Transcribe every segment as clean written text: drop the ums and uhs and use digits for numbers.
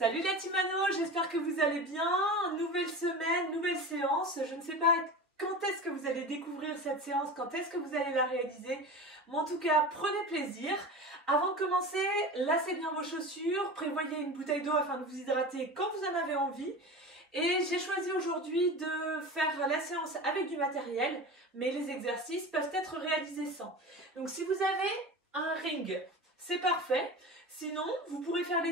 Salut la team Anno, j'espère que vous allez bien. Nouvelle semaine, nouvelle séance. Je ne sais pas quand est-ce que vous allez découvrir cette séance, quand est-ce que vous allez la réaliser. Mais en tout cas, prenez plaisir. Avant de commencer, lassez bien vos chaussures, prévoyez une bouteille d'eau afin de vous hydrater quand vous en avez envie. Et j'ai choisi aujourd'hui de faire la séance avec du matériel, mais les exercices peuvent être réalisés sans. Donc si vous avez un ring, c'est parfait. Sinon, vous pourrez faire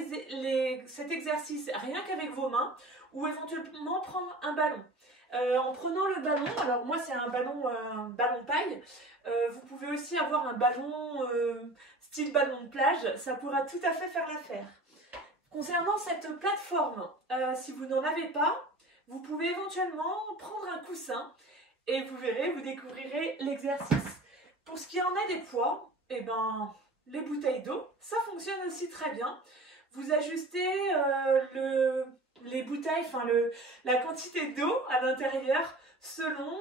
cet exercice rien qu'avec vos mains ou éventuellement prendre un ballon. En prenant le ballon, alors moi c'est un ballon paille, vous pouvez aussi avoir un ballon style ballon de plage, ça pourra tout à fait faire l'affaire. Concernant cette plateforme, si vous n'en avez pas, vous pouvez éventuellement prendre un coussin et vous verrez, vous découvrirez l'exercice. Pour ce qui en est des poids, eh ben, les bouteilles d'eau, ça fonctionne aussi très bien. Vous ajustez les bouteilles, la quantité d'eau à l'intérieur selon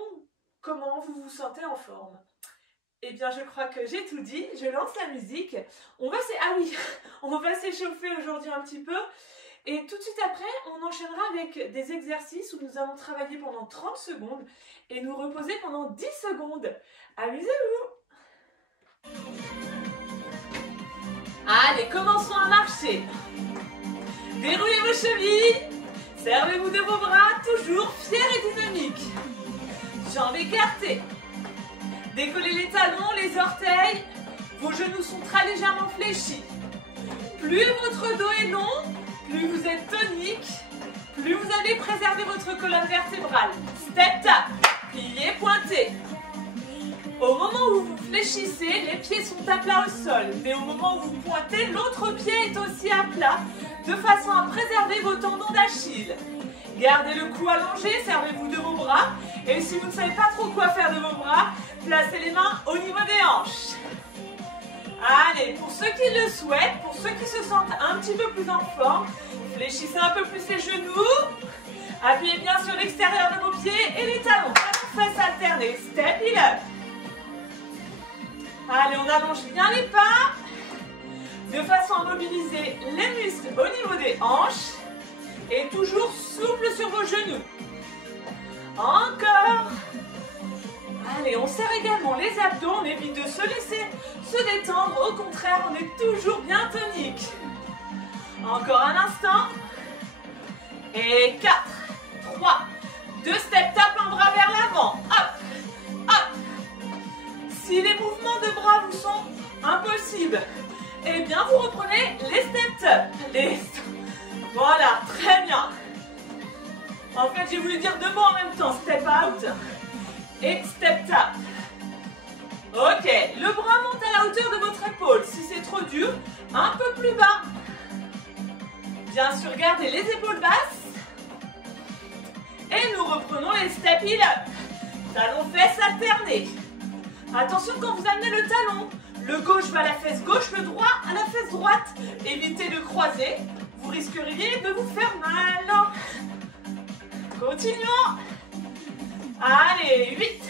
comment vous vous sentez en forme. Eh bien, je crois que j'ai tout dit. Je lance la musique. On va s'échauffer aujourd'hui un petit peu. Et tout de suite après, on enchaînera avec des exercices où nous allons travailler pendant 30 secondes et nous reposer pendant 10 secondes. Amusez-vous! Allez, commençons à marcher. Déroulez vos chevilles. Servez-vous de vos bras, toujours fiers et dynamiques. Jambes écartées. Décollez les talons, les orteils. Vos genoux sont très légèrement fléchis. Plus votre dos est long, plus vous êtes tonique, plus vous allez préserver votre colonne vertébrale. Step tap, plié, pointé. Au moment où vous fléchissez, les pieds sont à plat au sol. Mais au moment où vous pointez, l'autre pied est aussi à plat, de façon à préserver vos tendons d'Achille. Gardez le cou allongé, servez-vous de vos bras. Et si vous ne savez pas trop quoi faire de vos bras, placez les mains au niveau des hanches. Allez, pour ceux qui le souhaitent, pour ceux qui se sentent un petit peu plus en forme, fléchissez un peu plus les genoux. Appuyez bien sur l'extérieur de vos pieds et les talons. Fesses alternées, step it up. Allez, on allonge bien les pas, de façon à mobiliser les muscles au niveau des hanches et toujours souple sur vos genoux. Encore. Allez, on serre également les abdos, on évite de se laisser se détendre, au contraire, on est toujours bien tonique. Encore un instant. Et 4, 3, 2 step tap, un bras vers l'avant. Hop, hop. Si les mouvements de bras vous sont impossibles, eh bien vous reprenez les step tap. Voilà, très bien. En fait, j'ai voulu dire deux mots en même temps, step out et step tap. Ok, le bras monte à la hauteur de votre épaule. Si c'est trop dur, un peu plus bas. Bien sûr, gardez les épaules basses. Et nous reprenons les step it up. Talons fesses alternés. Attention quand vous amenez le talon. Le gauche va à la fesse gauche, le droit à la fesse droite. Évitez de croiser. Vous risqueriez de vous faire mal. Continuons. Allez, 8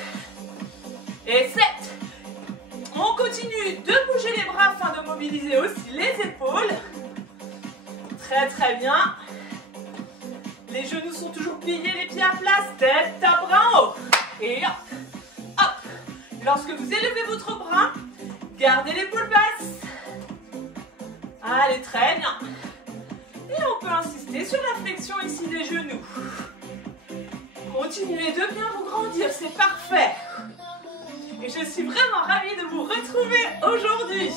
et 7. On continue de bouger les bras afin de mobiliser aussi les épaules. Très très bien. Les genoux sont toujours pliés, les pieds à plat. Step, tap, bras en haut. Et hop, hop. Lorsque vous élevez votre bras, gardez l'épaule basse. Allez, très bien. Et on peut insister sur la flexion ici des genoux. Continuez de bien vous grandir, c'est parfait. Et je suis vraiment ravie de vous retrouver aujourd'hui.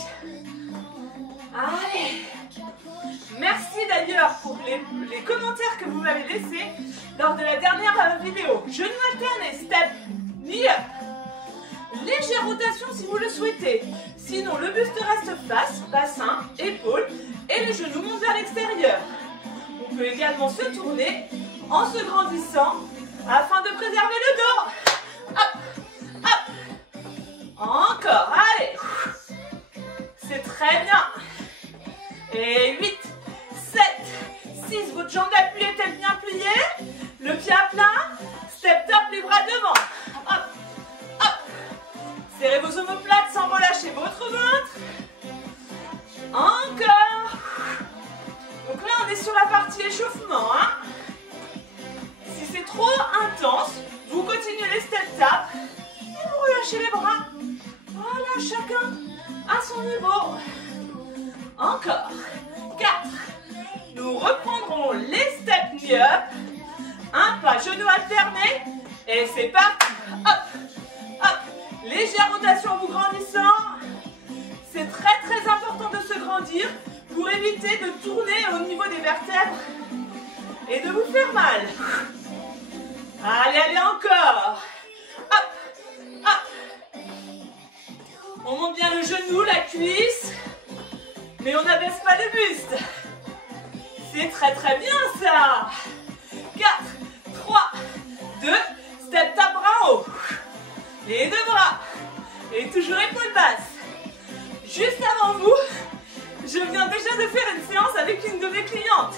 Allez. Merci d'ailleurs pour les commentaires que vous m'avez laissés lors de la dernière vidéo. Genoux alternés, step, knee up. Légère rotation si vous le souhaitez. Sinon, le buste reste face, bassin, épaules et les genoux montent vers l'extérieur. On peut également se tourner en se grandissant afin de préserver le dos. Hop, hop. Encore, allez. C'est très bien. Et 8, 7, 6, votre jambe d'appui est-elle bien pliée? Le pied à plat, step top, les bras devant. Hop, hop. Serrez vos omoplates sans relâcher votre ventre. Encore. Donc là, on est sur la partie petit échauffement, hein. Si c'est trop intense, vous continuez les step taps et vous relâchez les bras. Voilà, chacun à son niveau. Encore. 4. Nous reprendrons les step knee up. Un pas, genoux alternés. Et c'est parti. Hop, hop. Légère rotation en vous grandissant. C'est très très important de se grandir pour éviter de tourner au niveau des vertèbres et de vous faire mal. Allez, allez, encore. Hop, hop. On monte bien le genou, la cuisse, mais on n'abaisse pas le buste. C'est très très bien ça. 4, 3, 2, step tap bras en haut. Les deux bras. Et toujours épaule basse. Juste avant vous, je viens déjà de faire une séance avec une de mes clientes.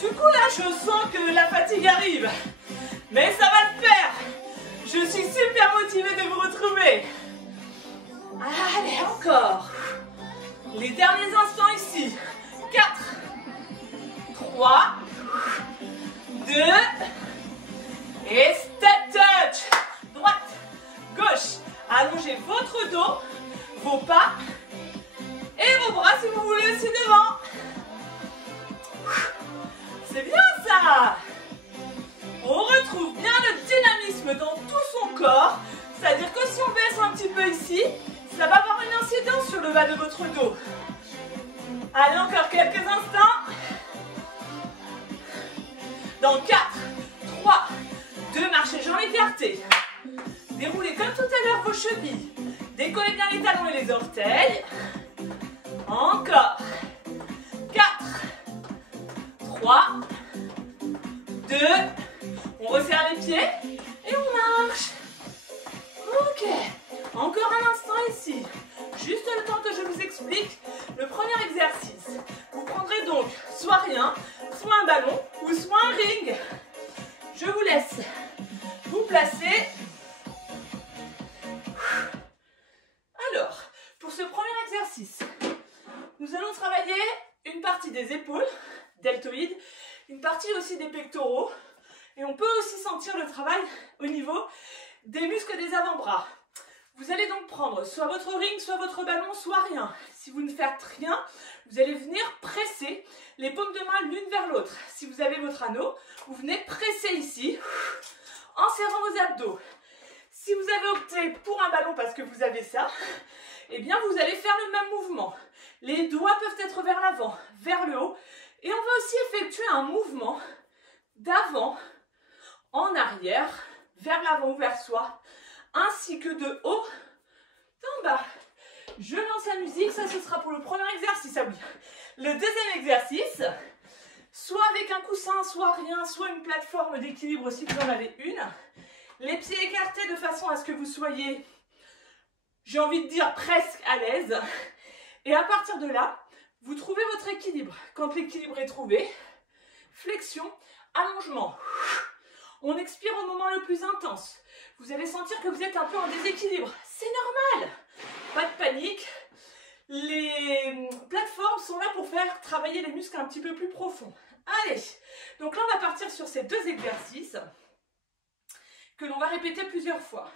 Du coup là, je sens que la fatigue arrive. Mais ça va le faire. Je suis super motivée de vous retrouver. Allez, encore. Les derniers instants ici. 4, 3, 2, et step touch. Droite, gauche. Allongez votre dos, vos pas et vos bras si vous voulez aussi devant. C'est bien ça. On retrouve bien le dynamisme dans tout son corps. C'est-à-dire que si on baisse un petit peu ici, ça va avoir une incidence sur le bas de votre dos. Allez, encore quelques instants. Dans 4, 3, 2, marchez jambes écartées. Déroulez comme tout à l'heure vos chevilles. Décollez bien les talons et les orteils. Encore. 4, 3, 2, on resserre les pieds et on marche. Ok. Encore un instant ici. Juste le temps que je vous explique le premier exercice. Vous prendrez donc soit rien, soit un ballon ou soit un ring. Je vous laisse vous placer. Alors, pour ce premier exercice, nous allons travailler une partie des épaules, deltoïdes, une partie aussi des pectoraux, et on peut aussi sentir le travail au niveau des muscles des avant-bras. Vous allez donc prendre soit votre ring, soit votre ballon, soit rien. Si vous ne faites rien, vous allez venir presser les paumes de main l'une vers l'autre. Si vous avez votre anneau, vous venez presser ici en serrant vos abdos. Si vous avez opté pour un ballon parce que vous avez ça, eh bien vous allez faire le même mouvement. Les doigts peuvent être vers l'avant, vers le haut. Et on va aussi effectuer un mouvement d'avant en arrière, vers l'avant ou vers soi, ainsi que de haut en bas. Je lance la musique, ça ce sera pour le premier exercice. Ah oui. Le deuxième exercice, soit avec un coussin, soit rien, soit une plateforme d'équilibre si vous en avez une. Les pieds écartés de façon à ce que vous soyez, j'ai envie de dire, presque à l'aise. Et à partir de là, vous trouvez votre équilibre. Quand l'équilibre est trouvé, flexion, allongement. On expire au moment le plus intense. Vous allez sentir que vous êtes un peu en déséquilibre. C'est normal. Pas de panique. Les plateformes sont là pour faire travailler les muscles un petit peu plus profonds. Allez, donc là on va partir sur ces deux exercices que l'on va répéter plusieurs fois.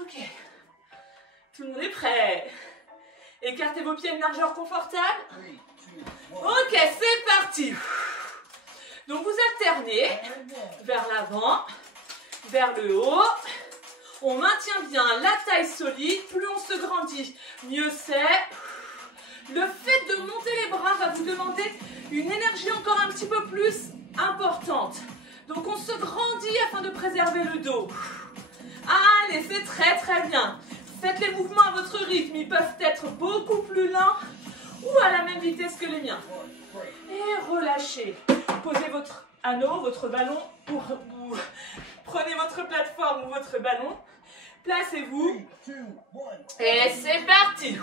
Ok. Tout le monde est prêt? Écartez vos pieds à une largeur confortable. Ok, c'est parti. Donc vous alternez vers l'avant, vers le haut. On maintient bien la taille solide. Plus on se grandit, mieux c'est. Le fait de monter les bras va vous demander une énergie encore un petit peu plus importante. Donc on se grandit afin de préserver le dos. Allez, c'est très très bien. Faites les mouvements à votre rythme. Ils peuvent être beaucoup plus lents ou à la même vitesse que les miens. Et relâchez. Posez votre anneau, votre ballon, ou prenez votre plateforme ou votre ballon. Placez-vous. Et c'est parti.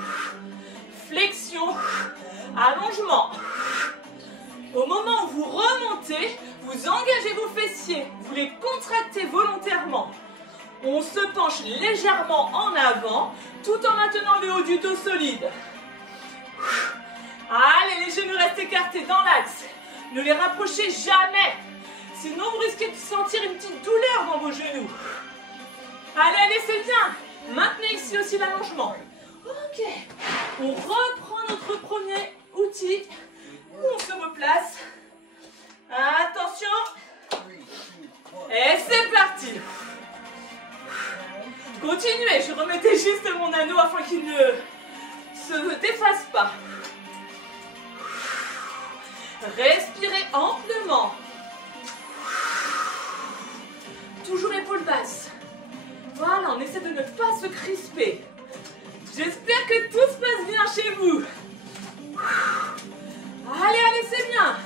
Flexion, allongement. Au moment où vous remontez, vous engagez vos fessiers. Vous les contractez volontairement. On se penche légèrement en avant, tout en maintenant le haut du dos solide. Allez, les genoux restent écartés dans l'axe. Ne les rapprochez jamais. Sinon, vous risquez de sentir une petite douleur dans vos genoux. Allez, allez, c'est bien. Maintenez ici aussi l'allongement. Ok. On reprend notre premier outil. On se replace. Attention. Et c'est parti. Continuez. Je remettais juste mon anneau afin qu'il ne se défasse pas. Respirez amplement. Toujours épaules basses. Voilà, on essaie de ne pas se crisper. J'espère que tout se passe bien chez vous. Allez, allez, c'est bien.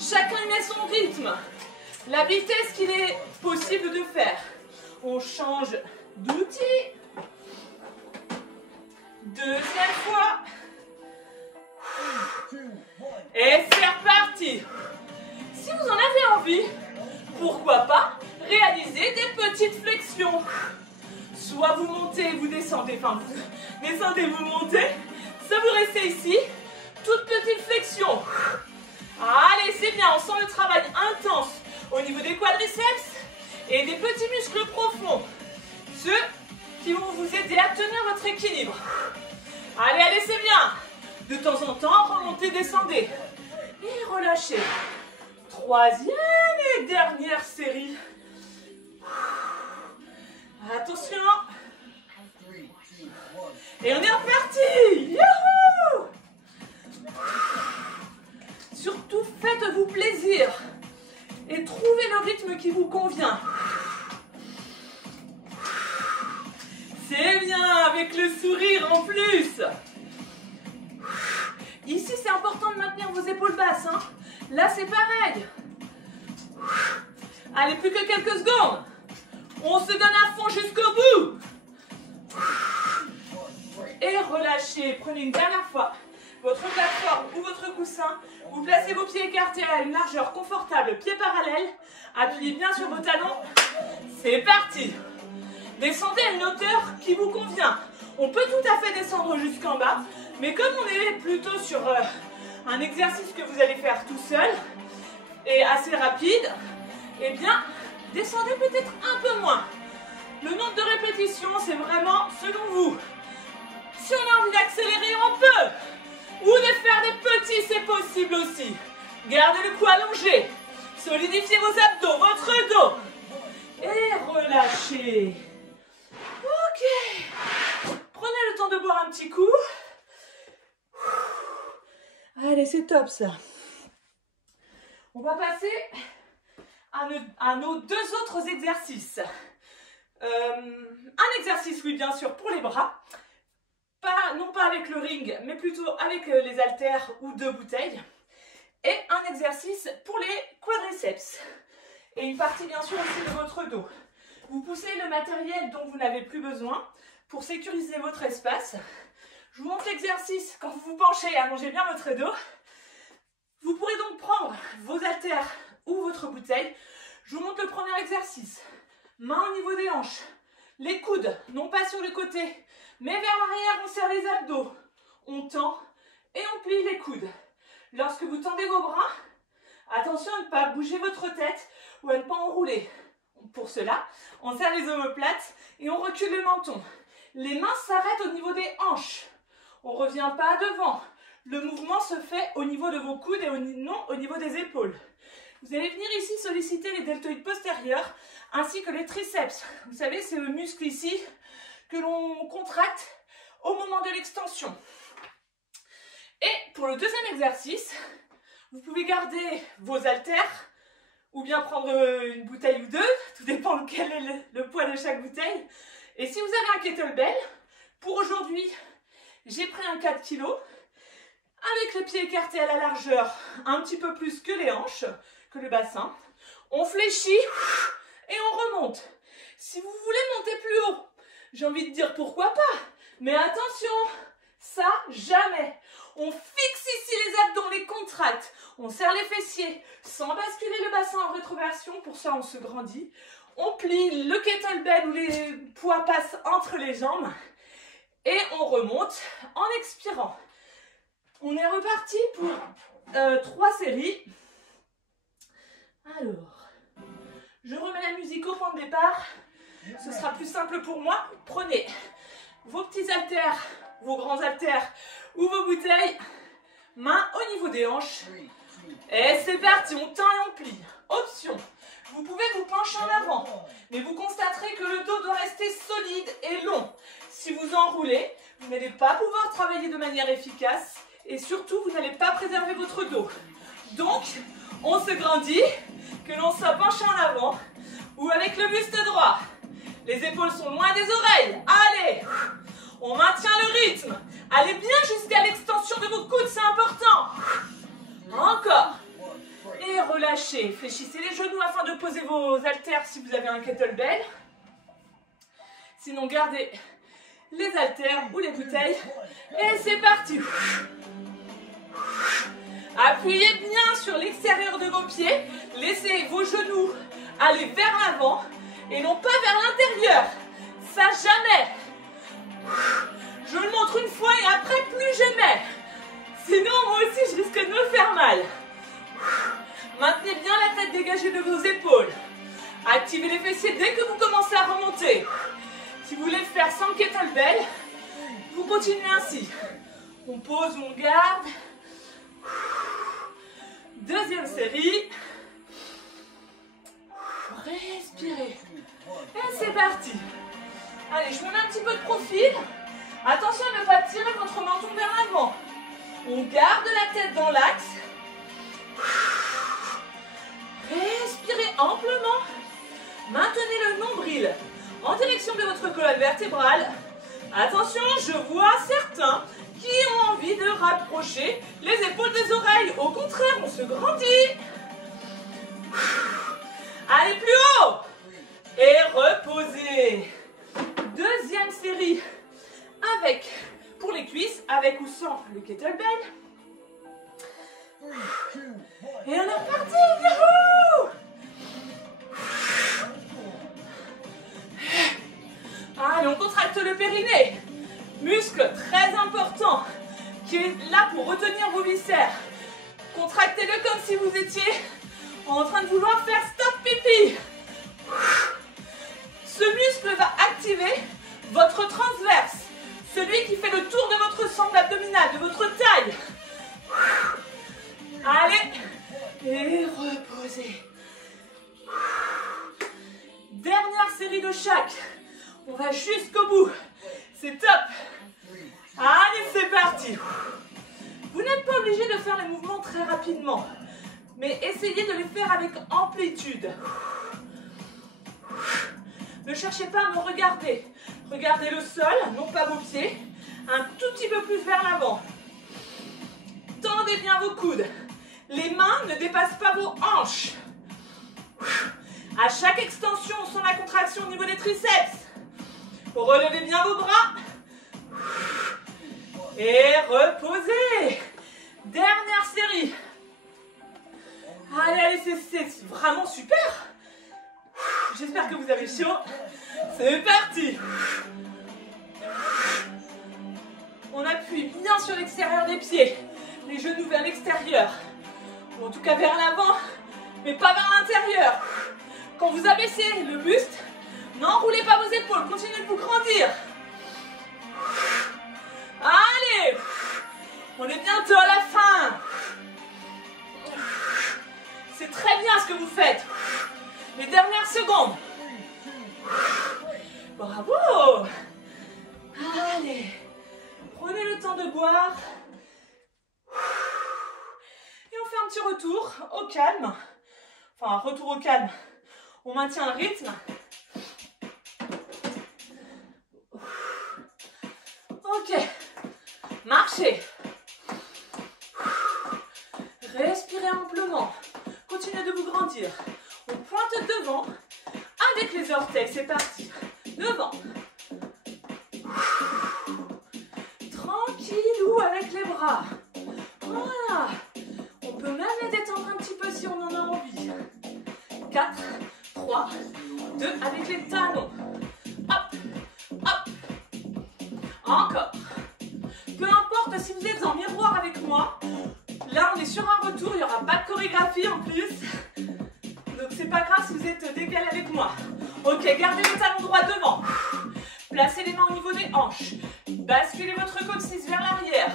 Chacun y met son rythme. La vitesse qu'il est possible de faire. On change d'outil. Deuxième fois. Et c'est reparti. Si vous en avez envie, pourquoi pas réaliser des petites flexions. Soit vous montez, vous descendez, enfin vous descendez, vous montez, soit vous restez ici, toute petite flexion. Allez, c'est bien, on sent le travail intense au niveau des quadriceps et des petits muscles profonds. Ceux qui vont vous aider à tenir votre équilibre. Allez, allez, c'est bien. De temps en temps, remontez, descendez. Et relâchez. Troisième et dernière série. Attention. Et on est reparti. Youhou! Surtout, faites-vous plaisir. Et trouvez le rythme qui vous convient. C'est bien, avec le sourire en plus. Ici, c'est important de maintenir vos épaules basses. Hein. Là, c'est pareil. Allez, plus que quelques secondes. On se donne à fond jusqu'au bout. Et relâchez. Prenez une dernière fois votre plateforme ou votre coussin. Vous placez vos pieds écartés à une largeur confortable, pieds parallèles. Appuyez bien sur vos talons. C'est parti. Descendez à une hauteur qui vous convient. On peut tout à fait descendre jusqu'en bas, mais comme on est plutôt sur un exercice que vous allez faire tout seul et assez rapide, eh bien, descendez peut-être un peu moins. Le nombre de répétitions, c'est vraiment selon vous. Si on a envie d'accélérer, on peut. Ou de faire des petits, c'est possible aussi. Gardez le cou allongé. Solidifiez vos abdos, votre dos. Et relâchez. Ok. Prenez le temps de boire un petit coup. Allez, c'est top ça. On va passer à nos deux autres exercices. Un exercice, oui, bien sûr, pour les bras. Non pas avec le ring, mais plutôt avec les haltères ou deux bouteilles. Et un exercice pour les quadriceps. Et une partie, bien sûr, aussi de votre dos. Vous poussez le matériel dont vous n'avez plus besoin pour sécuriser votre espace. Je vous montre l'exercice quand vous vous penchez, allongez bien votre dos. Vous pourrez donc prendre vos haltères ou votre bouteille. Je vous montre le premier exercice. Main au niveau des hanches. Les coudes, non pas sur le côté, mais vers l'arrière, on serre les abdos. On tend et on plie les coudes. Lorsque vous tendez vos bras, attention à ne pas bouger votre tête ou à ne pas enrouler. Pour cela, on serre les omoplates et on recule le menton. Les mains s'arrêtent au niveau des hanches. On ne revient pas devant. Le mouvement se fait au niveau de vos coudes et non au niveau des épaules. Vous allez venir ici solliciter les deltoïdes postérieurs ainsi que les triceps. Vous savez, c'est le muscle ici que l'on contracte au moment de l'extension. Et pour le deuxième exercice, vous pouvez garder vos haltères ou bien prendre une bouteille ou deux, tout dépend de quel est le poids de chaque bouteille. Et si vous avez un kettlebell, pour aujourd'hui, j'ai pris un 4 kg, avec les pieds écartés à la largeur, un petit peu plus que les hanches, que le bassin. On fléchit et on remonte. Si vous voulez monter plus haut, j'ai envie de dire pourquoi pas, mais attention, ça jamais. On fixe ici les abdos, on les contracte, on serre les fessiers sans basculer le bassin en rétroversion, pour ça on se grandit. On plie le kettlebell où les poids passent entre les jambes et on remonte en expirant. On est reparti pour 3 séries. Alors, je remets la musique au point de départ. Ce sera plus simple pour moi. Prenez vos petits haltères, vos grands haltères ou vos bouteilles. Mains au niveau des hanches. Et c'est parti, on tend et on plie. Option, vous pouvez vous pencher en avant, mais vous constaterez que le dos doit rester solide et long. Si vous enroulez, vous n'allez pas pouvoir travailler de manière efficace et surtout, vous n'allez pas préserver votre dos. Donc, on se grandit, que l'on soit penché en avant ou avec le buste droit. Les épaules sont loin des oreilles. Allez, on maintient le rythme. Allez bien jusqu'à l'extension de vos coudes, c'est important. Encore. Et relâchez. Fléchissez les genoux afin de poser vos haltères si vous avez un kettlebell. Sinon, gardez les haltères ou les bouteilles. Et c'est parti. Appuyez bien sur l'extérieur de vos pieds. Laissez vos genoux aller vers l'avant et non pas vers l'intérieur. Ça, jamais. Je le montre une fois et après, plus jamais. Sinon, moi aussi, je risque de me faire mal. Maintenez bien la tête dégagée de vos épaules. Activez les fessiers dès que vous commencez à remonter. Si vous voulez le faire sans kettlebell, vous continuez ainsi. On pose, on garde. Deuxième série. Respirez. Et c'est parti. Allez, je me mets un petit peu de profil. Attention à ne pas tirer votre menton vers l'avant. On garde la tête dans l'axe. Respirez amplement. Maintenez le nombril en direction de votre colonne vertébrale. Attention, je vois certains qui ont envie de rapprocher les épaules des oreilles. Au contraire, on se grandit. Allez, plus haut. Et reposez. Deuxième série avec, pour les cuisses, avec ou sans le kettlebell. Et on est reparti. Youhou! Allez, on contracte le périnée. Muscle très important qui est là pour retenir vos viscères. Contractez-le comme si vous étiez en train de vouloir faire stop pipi. Ce muscle va activer votre transverse, celui qui fait le tour de votre sangle abdominale, de votre taille. Allez, et reposez. Dernière série de chaque. On va jusqu'au bout. C'est top. Allez, c'est parti. Vous n'êtes pas obligé de faire les mouvements très rapidement, mais essayez de les faire avec amplitude. Ne cherchez pas à me regarder. Regardez le sol, non pas vos pieds. Un tout petit peu plus vers l'avant. Tendez bien vos coudes. Les mains ne dépassent pas vos hanches. À chaque extension, on sent la contraction au niveau des triceps. Relevez bien vos bras. Et reposez. Dernière série. Allez, allez, c'est vraiment super. J'espère que vous avez chaud. C'est parti. On appuie bien sur l'extérieur des pieds. Les genoux vers l'extérieur. Ou en tout cas vers l'avant, mais pas vers l'intérieur. Quand vous abaissez le buste, n'enroulez pas vos épaules. Continuez de vous grandir. Allez. On est bientôt à la fin. C'est très bien ce que vous faites. Les dernières secondes. Bravo. Allez. Prenez le temps de boire. Et on fait un petit retour au calme. Enfin, un retour au calme. On maintient un rythme. Ok. Marchez. Respirez amplement. Continuez de vous grandir. On pointe devant avec les orteils. C'est parti. Devant. Tranquillou avec les bras. Voilà. On peut même les détendre un petit peu si on en a envie. 4, 3, 2, avec les talons. Hop, hop. Encore. Peu importe si vous êtes en miroir avec moi, là on est sur un retour, il n'y aura pas de chorégraphie en plus. Donc c'est pas grave si vous êtes décalé avec moi. Ok, gardez le talon droit devant. Placez les mains au niveau des hanches. Basculez votre coccyx vers l'arrière.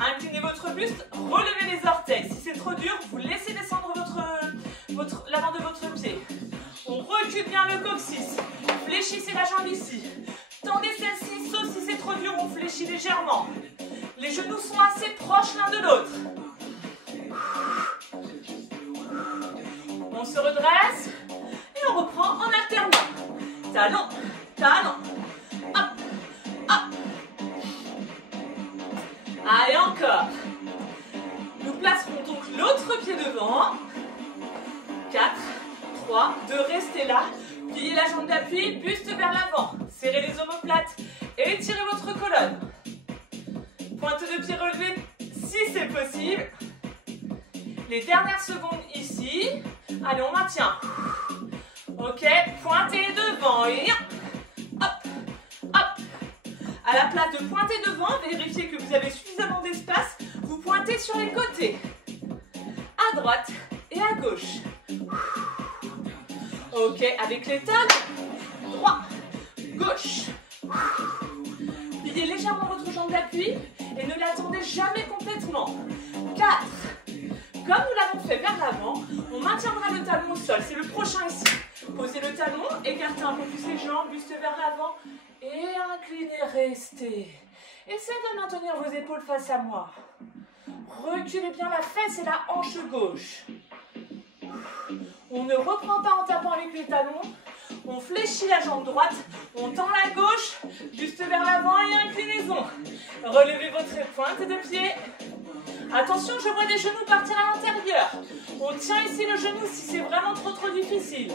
Inclinez votre buste, relevez les orteils. Si c'est trop dur, vous laissez descendre l'avant de votre pied. On recule bien le coccyx. Fléchissez la jambe ici. Tendez celle-ci, sauf si c'est trop dur, on fléchit légèrement. Les genoux sont assez proches l'un de l'autre. On se redresse et on reprend en alternant. Talon, talon. Hop, hop. Allez, encore. Nous placerons donc l'autre pied devant. 4, 3, 2, restez là. Pliez la jambe d'appui, buste vers l'avant. Serrez les omoplates et étirez votre colonne. Pointe de pied relevée si c'est possible. Les dernières secondes ici. Allez, on maintient. Ok, pointez devant et hop, hop. À la place de pointer devant, vérifiez que vous avez suffisamment d'espace. Vous pointez sur les côtés. À droite et à gauche. Ok, avec les talons. Droit, gauche. Pliez légèrement votre jambe d'appui et ne l'attendez jamais complètement. 4. Comme nous l'avons fait vers l'avant, on maintiendra le talon au sol. C'est le prochain ici. Posez le talon, écartez un peu plus les jambes, buste vers l'avant et inclinez, restez. Essayez de maintenir vos épaules face à moi. Reculez bien la fesse et la hanche gauche. On ne reprend pas en tapant avec les talons. On fléchit la jambe droite. On tend la gauche, buste vers l'avant et inclinaison. Relevez votre pointe de pied. Attention, je vois des genoux partir à l'intérieur. On tient ici le genou si c'est vraiment trop difficile.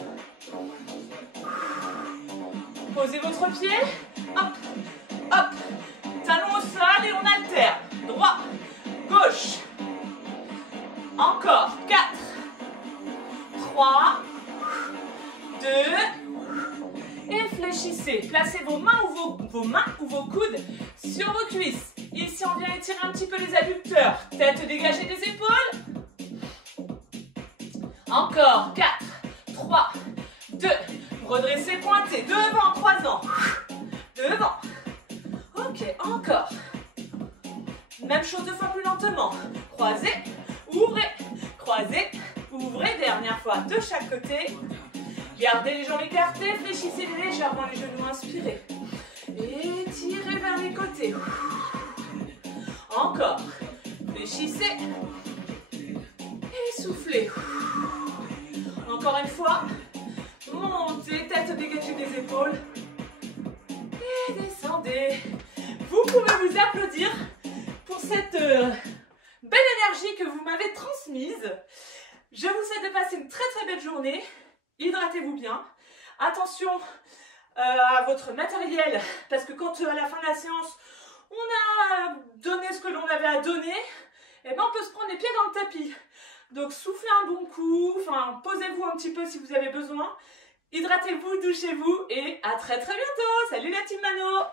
Posez votre pied. Hop, hop. Talon au sol et on alterne. Droit, gauche. Encore. 4, 3, 2. Et fléchissez. Placez vos mains ou vos coudes sur vos cuisses. Ici, on vient étirer un petit peu les adducteurs. Tête dégagée des épaules. Encore. 4, 3, 2. Redressez, pointez. Devant, croisant. Devant. Ok, encore. Même chose 2 fois plus lentement. Croisez, ouvrez, croisez, ouvrez. Dernière fois de chaque côté. Gardez les jambes écartées, fléchissez légèrement les genoux, inspirez. Et tirez vers les côtés. Encore. Fléchissez. Et soufflez. Encore une fois. Montez, tête dégagée des épaules. Et descendez. Vous pouvez vous applaudir pour cette belle énergie que vous m'avez transmise. Je vous souhaite de passer une très belle journée. Hydratez-vous bien. Attention à votre matériel, parce que quand à la fin de la séance, on a donné ce que l'on avait à donner, et ben on peut se prendre les pieds dans le tapis. Donc soufflez un bon coup, enfin posez-vous un petit peu si vous avez besoin. Hydratez-vous, douchez-vous et à très bientôt. Salut la team Mano.